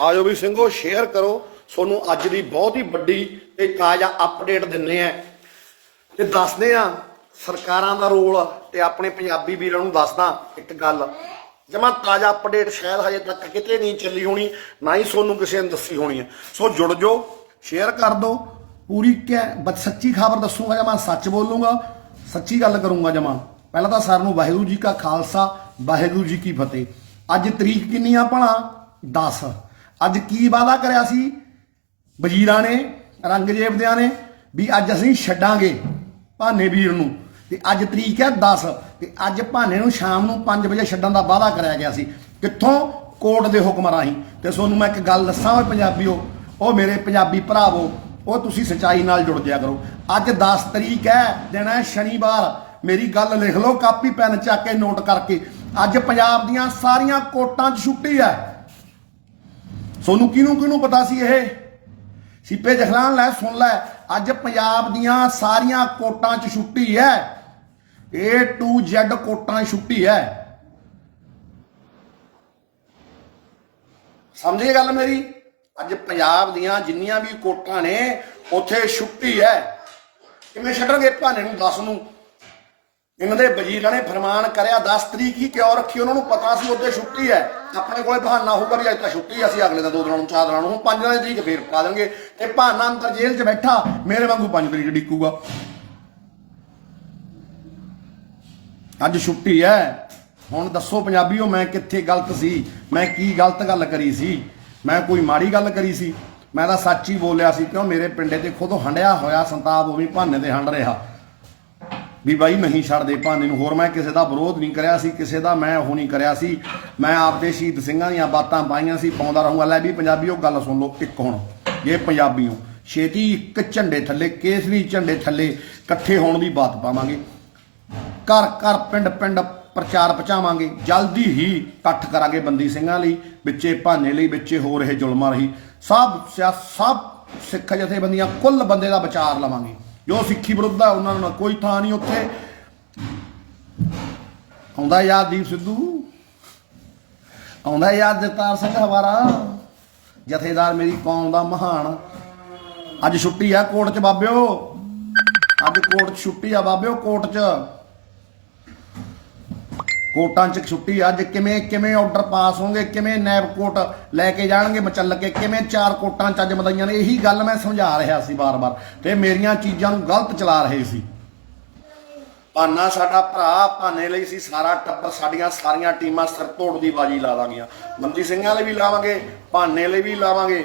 ਆਜੋ ਵੀ ਸਿੰਘੋ ਸ਼ੇਅਰ ਕਰੋ। ਤੁਹਾਨੂੰ ਅੱਜ ਦੀ ਬਹੁਤ ਹੀ ਵੱਡੀ ਤੇ ਤਾਜ਼ਾ ਅਪਡੇਟ ਦਿੰਨੇ ਆ। ਤੇ ਦੱਸਦੇ ਆ, ਸਰਕਾਰਾਂ ਦਾ ਰੋਲ ਤੇ ਆਪਣੇ ਪੰਜਾਬੀ ਵੀਰਾਂ ਨੂੰ ਦੱਸਦਾ ਇੱਕ ਗੱਲ। ਜਮਾ ਤਾਜ਼ਾ ਅਪਡੇਟ ਸ਼ਾਇਦ ਹਜੇ ਤੱਕ ਕਿਤੇ ਨਹੀਂ ਚੱਲੀ ਹੋਣੀ, ਨਾ ਹੀ ਤੁਹਾਨੂੰ ਕਿਸੇ ਨੇ ਦੱਸੀ ਹੋਣੀ ਹੈ ਸੋ ਜੁੜ ਜਾਓ ਸ਼ੇਅਰ ਕਰ ਦਿਓ ਪੂਰੀ ਕਿਆ ਸੱਚੀ ਖਬਰ ਦੱਸੂਗਾ ਜਮਾ, ਸੱਚ ਬੋਲੂੰਗਾ। ਸੱਚੀ ਗੱਲ ਕਰੂੰਗਾ ਜਮਾ। ਪਹਿਲਾਂ ਤਾਂ ਸਾਰਿਆਂ ਨੂੰ ਵਾਹਿਗੁਰੂ ਜੀ ਕਾ ਖਾਲਸਾ, ਵਾਹਿਗੁਰੂ ਜੀ ਕੀ ਫਤਿਹ। ਅੱਜ ਤਰੀਕ ਕਿੰਨੀ ਆ ਭਲਾ? 10 ਅੱਜ ਕੀ ਵਾਅਦਾ ਕਰਿਆ ਸੀ? ਵਜ਼ੀਰਾਂ ਨੇ ਰੰਗਜੇਬਦਿਆਂ ਨੇ ਵੀ ਅੱਜ ਅਸੀਂ ਛੱਡਾਂਗੇ ਭਾਨੇ ਵੀਰ ਨੂੰ। ਤੇ ਅੱਜ ਤਰੀਕ ਹੈ 10 ਤੇ ਅੱਜ ਭਾਨੇ ਨੂੰ ਸ਼ਾਮ ਨੂੰ 5 ਵਜੇ ਛੱਡਣ ਦਾ ਵਾਅਦਾ ਕਰਿਆ ਗਿਆ ਸੀ। ਕਿੱਥੋਂ? ਕੋਰਟ ਦੇ ਹੁਕਮ ਰਾਹੀਂ। ਤੇ ਤੁਹਾਨੂੰ ਮੈਂ ਇੱਕ ਗੱਲ ਦੱਸਾਂ ਓਏ ਪੰਜਾਬੀਓ, ਉਹ ਮੇਰੇ ਪੰਜਾਬੀ ਭਰਾਵੋ, ਉਹ ਤੁਸੀਂ ਸਚਾਈ ਨਾਲ ਜੁੜ ਜਿਆ ਕਰੋ। ਅੱਜ 10 ਤਰੀਕ ਹੈ, ਦਿਨ ਹੈ ਸ਼ਨੀਵਾਰ। ਮੇਰੀ ਗੱਲ ਲਿਖ ਲਓ, ਕਾਪੀ, ਪੈਨ ਚੱਕ ਕੇ ਨੋਟ ਕਰਕੇ। ਅੱਜ ਪੰਜਾਬ ਦੀਆਂ ਸਾਰੀਆਂ ਕੋਰਟਾਂ 'ਚ ਛੁੱਟੀ ਹੈ। ਸੋਨੂੰ ਕਿਹਨੂੰ ਕਿਹਨੂੰ ਪਤਾ ਸੀ ਇਹ? ਸਿੱਪੇ ਜਖਲਾਨ ਲੈ, ਸੁਣ ਲੈ, ਅੱਜ ਪੰਜਾਬ ਦੀਆਂ ਸਾਰੀਆਂ ਕੋਟਾਂ 'ਚ ਛੁੱਟੀ ਹੈ। A to Z ਕੋਟਾਂ 'ਚ ਛੁੱਟੀ ਹੈ। ਸਮਝੇ ਗੱਲ ਮੇਰੀ? ਅੱਜ ਪੰਜਾਬ ਦੀਆਂ ਜਿੰਨੀਆਂ ਵੀ ਕੋਟਾਂ ਨੇ, ਉੱਥੇ ਛੁੱਟੀ ਹੈ। ਕਿਵੇਂ ਛੱਡਣਗੇ ਭਾਨੇ ਨੂੰ 10 ਨੂੰ? ਇਹਨਾਂ ਦੇ ਵਜ਼ੀਰਾਂ ਨੇ ਫਰਮਾਨ ਕਰਿਆ 10 ਤਰੀਕ ਹੀ ਕਿਉਂ ਰੱਖੀ? ਉਹਨਾਂ ਨੂੰ ਪਤਾ ਸੀ ਉਹਦੇ ਛੁੱਟੀ ਹੈ। ਆਪਣੇ ਕੋਲੇ ਬਹਾਨਾ ਹੋਊਗਾ ਵੀ ਅੱਜ ਤਾਂ ਛੁੱਟੀ ਹੈ, ਅਸੀਂ ਅਗਲੇ ਦਿਨ ਦੋ ਦਿਨਾਂ ਨੂੰ ਚਾਰ ਦਿਨਾਂ ਨੂੰ ਹੁਣ ਪੰਜ ਦਿਨਾਂ ਦੀ ਤਰੀਕ ਫੇਰ ਪਾ ਦੇਣਗੇ। ਤੇ ਬਹਾਨਾ ਅੰਦਰ ਜੇਲ੍ਹ 'ਚ ਬੈਠਾ ਮੇਰੇ ਵਾਂਗੂ ਪੰਜ ਤਰੀਕ ਡਿੱਕੂਗਾ। ਅੱਜ ਛੁੱਟੀ ਹੈ। ਹੁਣ ਦੱਸੋ ਪੰਜਾਬੀਓ ਮੈਂ ਕਿੱਥੇ ਗਲਤ ਸੀ? ਮੈਂ ਕੀ ਗਲਤ ਗੱਲ ਕਰੀ ਸੀ? ਮੈਂ ਕੋਈ ਮਾੜੀ ਗੱਲ ਕਰੀ ਸੀ? ਮੈਂ ਤਾਂ ਸੱਚ ਹੀ ਬੋਲਿਆ ਸੀ ਕਿਉਂ ਮੇਰੇ ਪਿੰਡੇ ਤੇ ਖੁਦ ਹੰਡਿਆ ਹੋਇਆ ਸੰਤਾਪ ਉਹ ਵੀ ਭਾਨੇ ਤੇ ਹੰਡ ਰਿਹਾ। ਵੀ ਬਾਈ ਨਹੀਂ ਛੱਡਦੇ ਭਾਨੇ ਨੂੰ। ਹੋਰ ਮੈਂ ਕਿਸੇ ਦਾ ਵਿਰੋਧ ਨਹੀਂ ਕਰਿਆ ਸੀ, ਕਿਸੇ ਦਾ ਮੈਂ ਉਹ ਨਹੀਂ ਕਰਿਆ ਸੀ। ਮੈਂ ਆਪਦੇ ਸ਼ਹੀਦ ਸਿੰਘਾਂ ਦੀਆਂ ਬਾਤਾਂ ਪਾਈਆਂ ਸੀ, ਪਾਉਂਦਾ ਰਹੂੰਗਾ। ਲੈ ਵੀ ਪੰਜਾਬੀਓ, ਗੱਲ ਸੁਣ ਲਓ ਇੱਕ ਹੁਣ, ਜੇ ਪੰਜਾਬੀਓ, ਛੇਤੀ ਇੱਕ ਝੰਡੇ ਥੱਲੇ, ਕੇਸਰੀ ਝੰਡੇ ਥੱਲੇ ਇਕੱਠੇ ਹੋਣ ਦੀ ਬਾਤ ਪਾਵਾਂਗੇ। ਘਰ ਘਰ ਪਿੰਡ ਪਿੰਡ ਪ੍ਰਚਾਰ ਪਹੁੰਚਾਵਾਂਗੇ। ਜਲਦੀ ਹੀ ਇਕੱਠ ਕਰਾਂਗੇ ਬੰਦੀ ਸਿੰਘਾਂ ਲਈ, ਵਿੱਚੇ ਭਾਨੇ ਲਈ, ਵਿੱਚੇ ਹੋ ਰਹੇ ਜ਼ੁਲਮਾਂ ਰਹੀ। ਸਭ ਸਿਆ- ਸਭ ਸਿੱਖ ਜਥੇਬੰਦੀਆਂ ਕੁੱਲ ਬੰਦੇ ਦਾ ਵਿਚਾਰ ਲਵਾਂਗੇ। ਜੋ ਸਿੱਖੀ ਵਿਰੁੱਧ ਆ? ਉਹਨਾਂ ਨੂੰ ਕੋਈ ਥਾਂ ਨਹੀਂ ਉੱਥੇ। ਆਉਂਦਾ ਯਾਦ ਦੀਪ ਸਿੱਧੂ। ਆਉਂਦਾ ਯਾਦ ਜਗਤਾਰ ਸਿੰਘ ਹਵਾਰਾ। ਜਥੇਦਾਰ ਮੇਰੀ ਕੌਮ ਦਾ ਮਹਾਨ। ਅੱਜ ਛੁੱਟੀ ਆ ਕੋਰਟ 'ਚ ਬਾਬਿਓ। ਅੱਜ ਕੋਰਟ 'ਚ ਛੁੱਟੀ ਆ ਬਾਬਿਓ ਕੋਰਟ 'ਚ। ਕੋਰਟਾਂ 'ਚ ਛੁੱਟੀ, ਅੱਜ ਕਿਵੇਂ ਕਿਵੇਂ ਆਰਡਰ ਪਾਸ ਹੋਣਗੇ, ਕਿਵੇਂ ਨੈਬ ਕੋਟ ਲੈ ਕੇ ਜਾਣਗੇ ਮਚੱਲ ਕੇ, ਕਿਵੇਂ ਚਾਰ ਕੋਟਾਂ 'ਚ ਅੱਜ ਮਦਾਈਆਂ ਨੇ, ਇਹੀ ਗੱਲ ਮੈਂ ਸਮਝਾ ਰਿਹਾ ਸੀ ਬਾਰ-ਬਾਰ ਤੇ ਮੇਰੀਆਂ ਚੀਜ਼ਾਂ ਨੂੰ ਗਲਤ ਚਲਾ ਰਹੇ ਸੀ। ਭਾਨਾ ਸਾਡਾ ਭਰਾ, ਭਾਨੇ ਲਈ ਸੀ ਸਾਰਾ ਟੱਬਰ ਸਾਡੀਆਂ ਸਾਰੀਆਂ ਟੀਮਾਂ ਸਿਰ ਤੋੜ ਦੀ ਬਾਜੀ ਲਾ ਦਾਂਗੀਆਂ। ਬੰਦੀ ਸਿੰਘਾਂ ਲਈ ਵੀ ਲਾਵਾਂਗੇ, ਭਾਨੇ ਲਈ ਵੀ ਲਾਵਾਂਗੇ।